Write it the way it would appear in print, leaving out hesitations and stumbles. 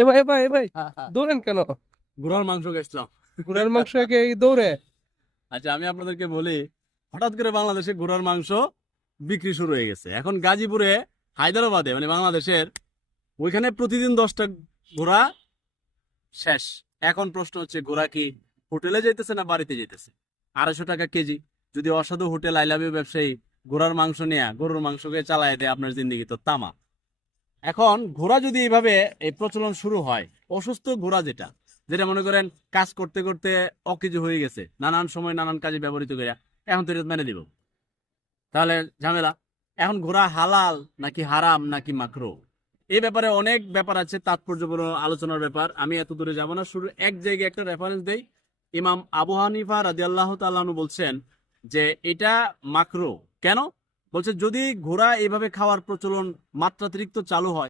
এ ভাই দৌড়েন কেন? ঘোড়ার মাংস গেছিলাম। ঘোড়ার মাংস আগে দৌড়ে? আচ্ছা, আমি আপনাদেরকে বলি, হঠাৎ করে বাংলাদেশে ঘোড়ার মাংস বিক্রি শুরু হয়ে গেছে। এখন গাজীপুরে, হায়দ্রাবাদে, মানে বাংলাদেশের ওইখানে প্রতিদিন 10টা ঘোড়া শেষ। এখন প্রশ্ন হচ্ছে, ঘোড়া কি হোটেলে যাইতেছে না বাড়িতে যাইতেছে? 250 টাকা কেজি। যদি অসাধু হোটেল আইলাভীয় ব্যবসায়ী ঘোড়ার মাংস নেয়া গরুর মাংসকে চালায় দেয়, আপনার জিন্দিগি তো তামা। এখন ঘোড়া যদি এইভাবে এই প্রচলন শুরু হয়, অসুস্থ ঘোড়া যেটা যেটা মনে করেন কাজ করতে করতে অকেজ হয়ে গেছে, নানান সময় নানান কাজে ব্যবহৃত করে, এখন তো এটা মেনে দিব, তাহলে ঝামেলা। এখন ঘোড়া হালাল নাকি হারাম নাকি মাকরুহ, এই ব্যাপারে অনেক ব্যাপার আছে, তাৎপর্যপূর্ণ আলোচনার ব্যাপার। আমি এত দূরে যাব না, শুরু এক জায়গায় একটা রেফারেন্স দেই। ইমাম আবু হানিফা রাদিয়াল্লাহু তাআলা আনহু বলছেন যে এটা মাকরুহ। কেন বলছে? যদি ঘোড়া এইভাবে খাওয়ার প্রচলন মাত্রাতিরিক্ত চালু হয়,